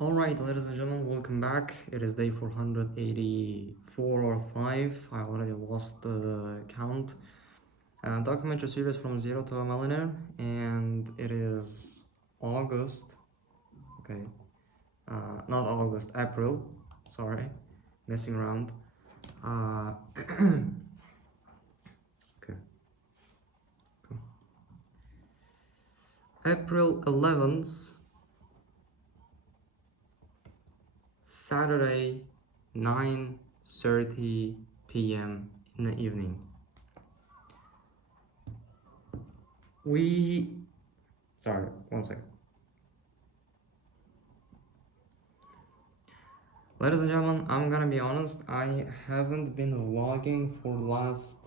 Alright, ladies and gentlemen, welcome back. It is day 484 or 5. I already lost the count. Documentary series from Zero to a Millionaire, and it is August. Okay, not August, April. Sorry, messing around. Okay, cool. April 11th, Saturday, 9:30 p.m. in the evening. Sorry, one second. Ladies and gentlemen, I'm gonna be honest, I haven't been vlogging for the last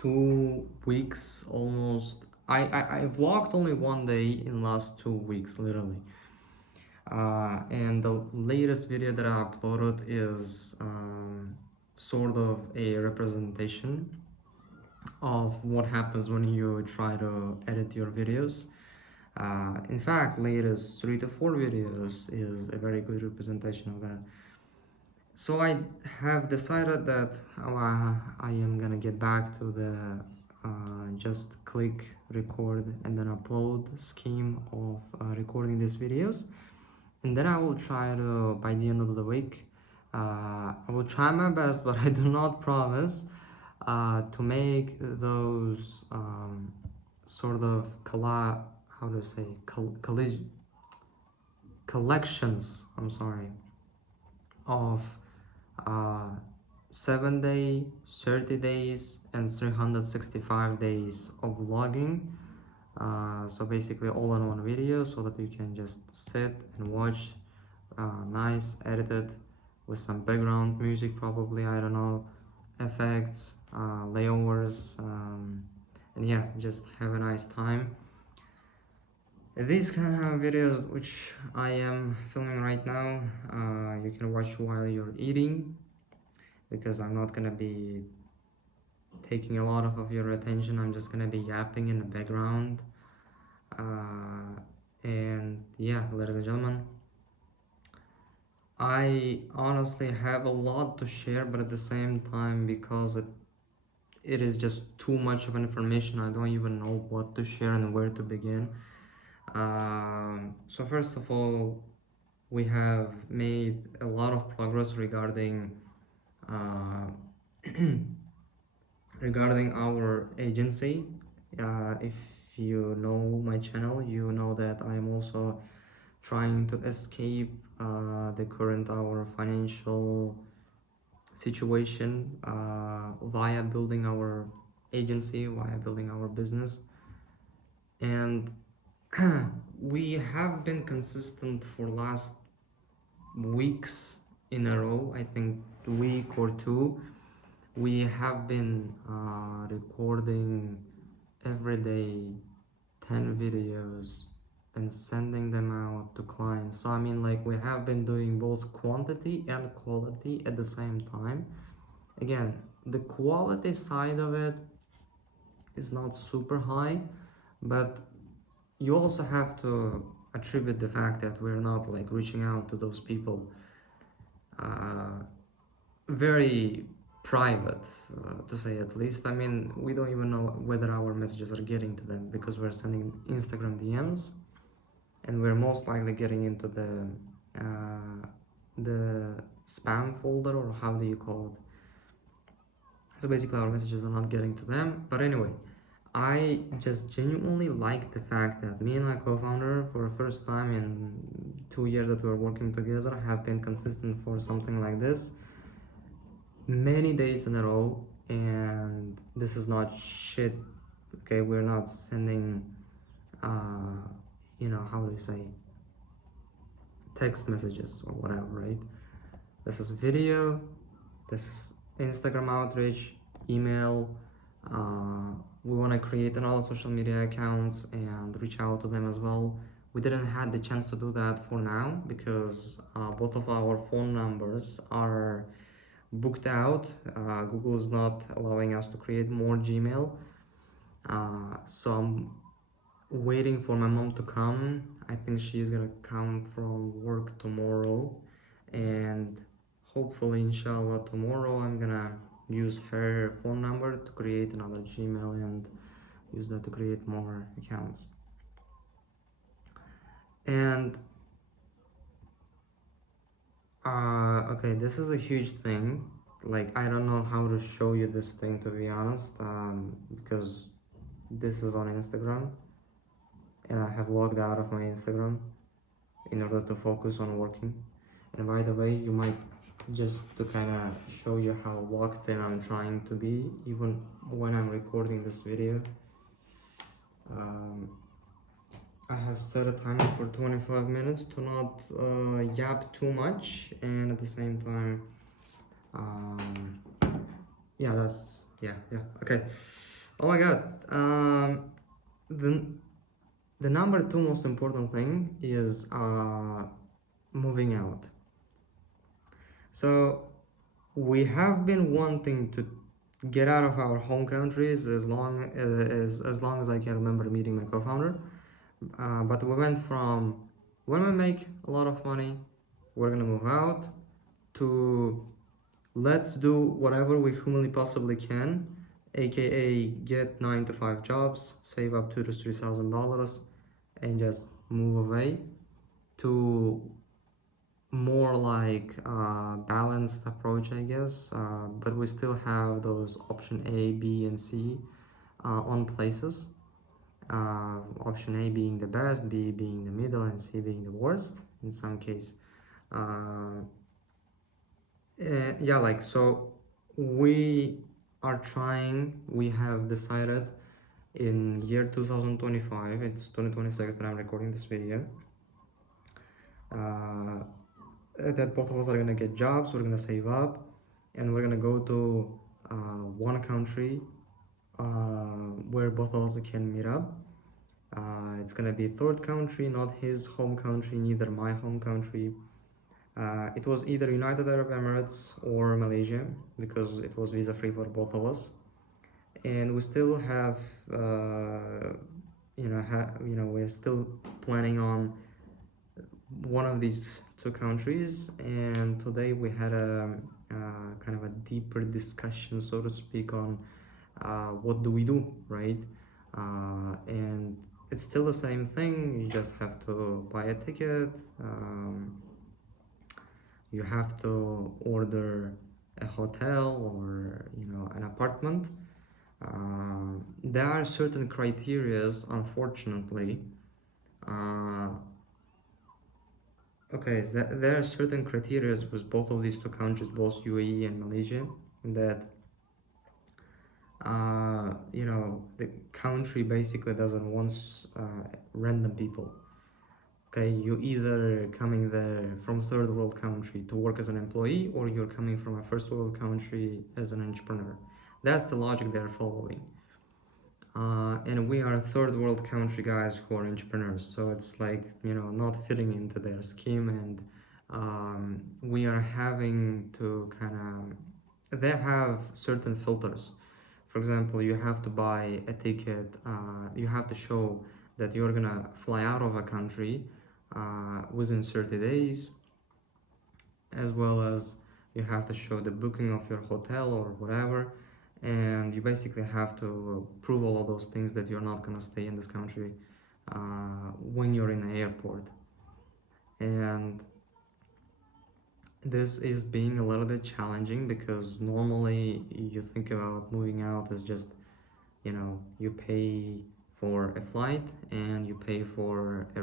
2 weeks almost. I vlogged only one day in the last 2 weeks, literally. And the latest video that I uploaded is sort of a representation of what happens when you try to edit your videos. In fact, latest 3 to 4 videos is a very good representation of that. So I have decided that I am gonna get back to the just click record and then upload scheme of recording these videos, and then I will try to, by the end of the week, I will try my best, but I do not promise to make those sort of collections, I'm sorry, of 7 day, 30 days and 365 days of vlogging. So basically all in one video, so that you can just sit and watch nice edited with some background music, probably, I don't know, effects, layovers, and yeah, just have a nice time. These kind of videos which I am filming right now, you can watch while you're eating, because I'm not gonna be taking a lot of your attention. I'm just gonna be yapping in the background. And yeah, ladies and gentlemen, I honestly have a lot to share, but at the same time, because it is just too much of information, I don't even know what to share and where to begin. So first of all, we have made a lot of progress regarding regarding our agency. If you know my channel, you know that I'm also trying to escape the current our financial situation via building our agency, via building our business. And we have been consistent for last weeks in a row, I think week or two. We have been recording every day 10 videos and sending them out to clients. So I mean, like, we have been doing both quantity and quality at the same time. Again, the quality side of it is not super high, but you also have to attribute the fact that we're not like reaching out to those people very private, to say at least. I mean, we don't even know whether our messages are getting to them, because we're sending Instagram DMs, and we're most likely getting into the spam folder, or how do you call it. So basically our messages are not getting to them. But anyway, I just genuinely like the fact that me and my co-founder, for the first time in 2 years that we're working together, have been consistent for something like this many days in a row. And this is not shit, okay? We're not sending how do you say, text messages or whatever, right? This is video, this is Instagram outreach, email. We want to create another social media accounts and reach out to them as well. We didn't have the chance to do that for now, because both of our phone numbers are booked out. Google is not allowing us to create more Gmail. So I'm waiting for my mom to come I think she's gonna come from work tomorrow, and hopefully, inshallah, tomorrow I'm gonna use her phone number to create another Gmail and use that to create more accounts. And okay, this is a huge thing. Like, I don't know how to show you this thing, to be honest, because this is on Instagram, and I have logged out of my Instagram in order to focus on working. And by the way, you might, just to kind of show you how locked in I'm trying to be, even when I'm recording this video, um, I have set a timer for 25 minutes to not yap too much, and at the same time, um, yeah, okay. Oh my god. The the number two most important thing is moving out. So we have been wanting to get out of our home countries as long as I can remember meeting my co-founder. But we went from, when we make a lot of money, we're gonna move out, to let's do whatever we humanly possibly can, aka get 9 to 5 jobs, save up $2,000 to $3,000, and just move away, to more like balanced approach, I guess. But we still have those option A, B, and C on places. Option A being the best, B being the middle, and C being the worst in some case. Yeah, like, so we are trying, we have decided in year 2025, it's 2026 that I'm recording this video, that both of us are gonna get jobs, we're gonna save up, and we're gonna go to one country where both of us can meet up. It's gonna be a third country, not his home country, neither my home country. It was either United Arab Emirates or Malaysia, because it was visa free for both of us. And we still have, we're still planning on one of these two countries. And today we had a kind of a deeper discussion, so to speak, on what do we do, right? And it's still the same thing. You just have to buy a ticket. You have to order a hotel or an apartment. There are certain criterias, unfortunately. Okay, there are certain criterias with both of these two countries, both UAE and Malaysia, that the country basically doesn't want random people. Okay, you either coming there from third world country to work as an employee, or you're coming from a first world country as an entrepreneur. That's the logic they're following. And we are third world country guys who are entrepreneurs, so it's like, not fitting into their scheme. And we are having to they have certain filters. For example, you have to buy a ticket, you have to show that you're gonna fly out of a country within 30 days, as well as you have to show the booking of your hotel or whatever. And you basically have to prove all of those things, that you're not gonna stay in this country when you're in the airport. And this is being a little bit challenging, because normally you think about moving out as just, you pay for a flight and you pay for a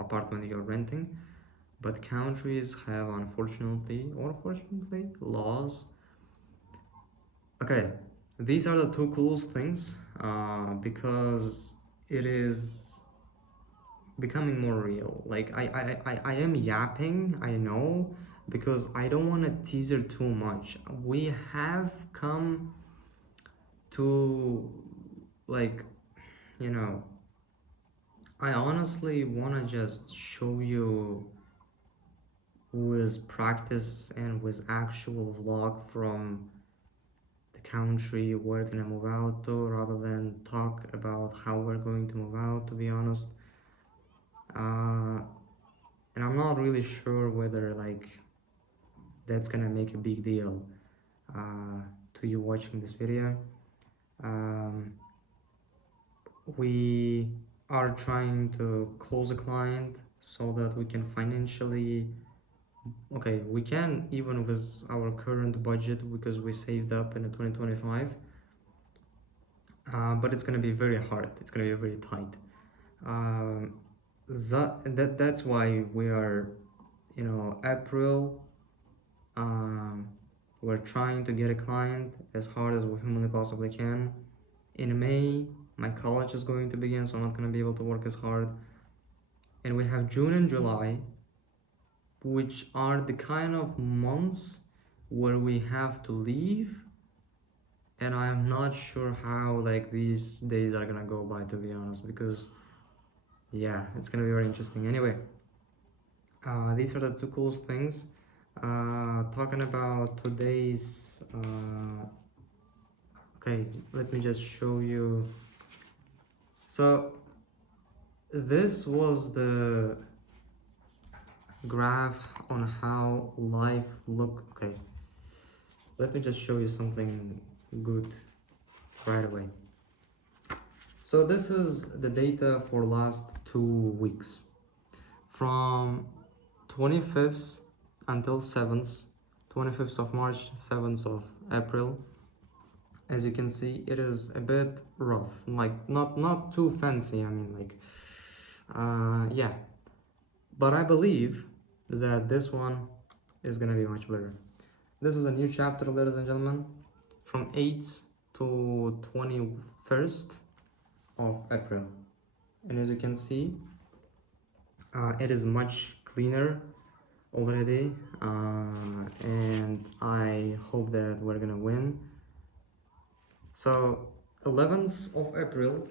apartment you're renting. But countries have, unfortunately or fortunately, laws. Okay, these are the two coolest things, because it is becoming more real. Like, I am yapping, I know, because I don't want to teaser too much. We have come to, like, I honestly want to just show you with practice and with actual vlog from the country we're gonna move out to, rather than talk about how we're going to move out, to be honest. uh, and I'm not really sure whether like that's gonna make a big deal to you watching this video. um, we are trying to close a client so that we can financially, okay, we can even with our current budget because we saved up in the 2025, but it's gonna be very hard, it's gonna be very tight. um, that's why we are, you know, April, um, we're trying to get a client as hard as we humanly possibly can. In May my college is going to begin, so I'm not going to be able to work as hard. And we have June and July, which are the kind of months where we have to leave, and I'm not sure how like these days are gonna go by, to be honest, because yeah, it's gonna be very interesting. Anyway, these are the two coolest things. Talking about today's okay, let me just show you. So this was the graph on how life look. Okay, let me just show you something good right away. So this is the data for last 2 weeks, from 25th until 7th, 25th of March, 7th of April. As you can see, it is a bit rough, like not too fancy, I mean, like yeah, but I believe that this one is gonna be much better. This is a new chapter, ladies and gentlemen, from 8th to 21st of April. And as you can see, it is much cleaner already, and I hope that we're gonna win. So 11th of April,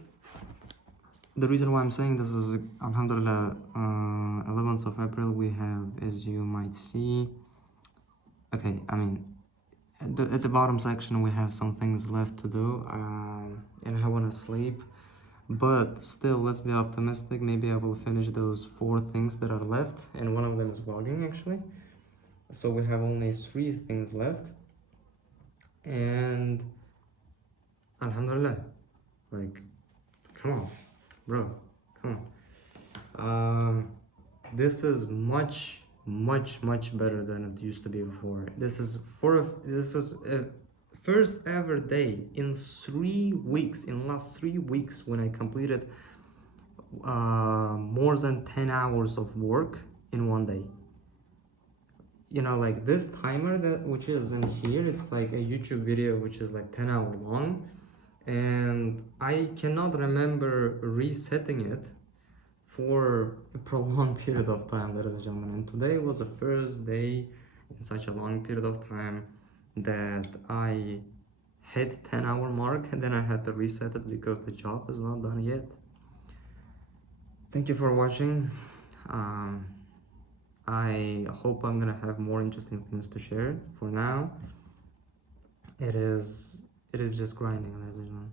the reason why I'm saying this is alhamdulillah, 11th of April, we have, as you might see, okay, I mean, at the bottom section we have some things left to do, and I want to sleep, but still, let's be optimistic. Maybe I will finish those 4 things that are left, and one of them is vlogging actually. So we have only 3 things left, and alhamdulillah, like, come on bro, come on. This is much better than it used to be before. This is a first ever day in 3 weeks, in last 3 weeks, when I completed more than 10 hours of work in one day. You know, like this timer that which is in here, it's like a YouTube video which is like 10 hours long, and I cannot remember resetting it for a prolonged period of time, ladies and gentlemen. And today was the first day in such a long period of time that I hit 10-hour mark, and then I had to reset it because the job is not done yet. Thank you for watching. I hope I'm gonna have more interesting things to share. For now, it is just grinding, ladies and gentlemen.